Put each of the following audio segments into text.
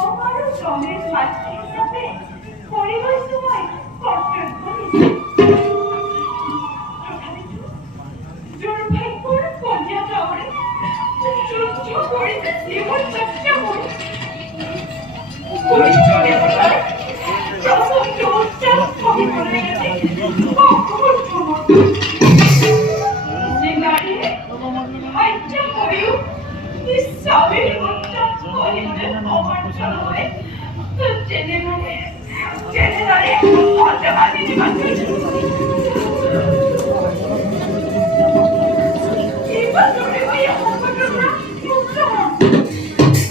আমাৰো জমিৰ মাতৃ হিচাপে কৰি গৈছো মই কৰ্তব্য নিশ্চয়। তথাপিতো দুৰ্ভাগ্যৰ কন্যাটাৰে সহ্য কৰিছে জীৱন যাত্ৰা কৰি দেৱতাৰ প্ৰচণ্ড উত্তাপ সহিবলৈ যে নাৰীয়ে হত্যা কৰিও স্বামীৰ উত্তাপ সহিবলৈ সমৰ্থ হয় তেনেদৰে সত্যবাদী এইবাৰৰে মই সংকটৰ পৰা মুক্ত হম।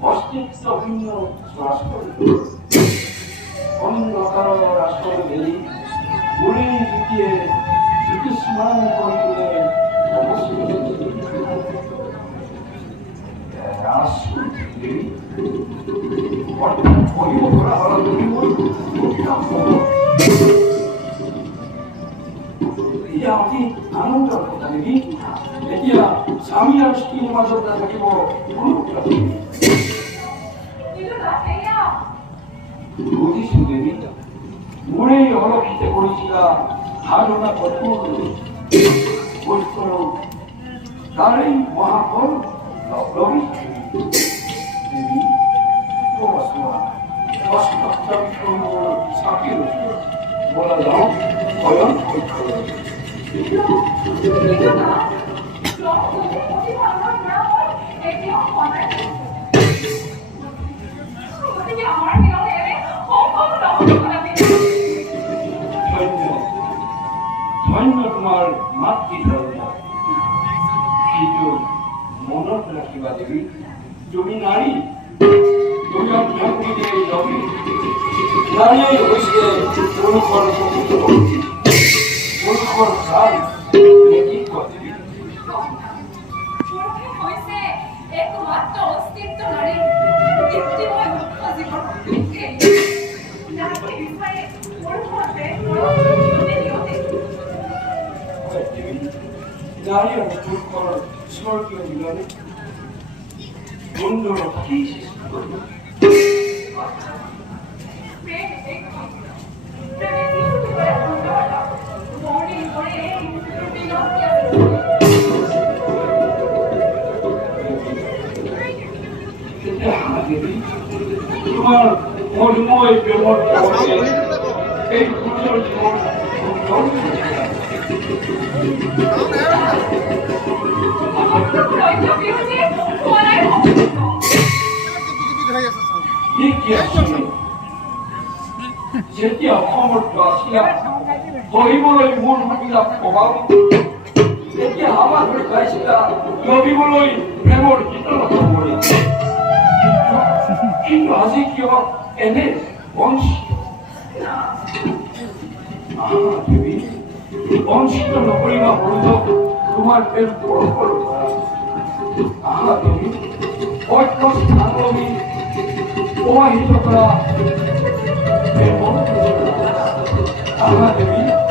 অস্তিত্বহীন ৰাষ্ট্ৰ অন্ধকাৰ ৰাষ্ট্ৰ মেলি উড়ে জুটিয়ে জ্যোতিষ্মান কৰে তুলে অতি আনন্দৰ কথা নেকি এতিয়া স্বামী আৰু স্ত্ৰীৰ মাজত নাথাকিব বুজিছো দেৱী মোৰেই অলক্ষিতে কৰিছিলা সাধনা কঠোৰ বৈষ্ণৱ তাৰেই মহাফল লভি দেৱী চাকি বলা যাওঁ স্বয়ং ধন্য তোমাৰ মাতৃধৰ্ম কিন্তু মনত ৰাখিবা দেৱী তুমি নাৰী তুমি অভ্যাসিতে নবী নাৰীয়ে হৈছে পুৰুষৰ পুৰুষৰ চাল নেকি দেৱী একমাত্ৰ অস্তিত্ব নাৰী কৃত্ৰিময় জীৱন নারী আর পুরুষের স্বর্গীয় মিলনে সুন্দর কি সৃষ্টি করবে তোমার মর্ময় প্রেমর এই সুন্দর জীবন যেতিয়া অসমত আছিলা পঢ়িবলৈ মন ভাবিলা প্ৰভাৱ তেতিয়া হাৱা ধৰি পাইছিলা লভিবলৈ প্ৰেমৰ শীতলতা পৰি কিন্তু আজি কিয় এনে বঞ্চিত নকৰিবা সৰুজক তোমাৰ প্ৰেম পৰস্পৰ আহা দেৱী অন্য স্থান লবি প্ৰবাহিত কৰা আহা দেৱী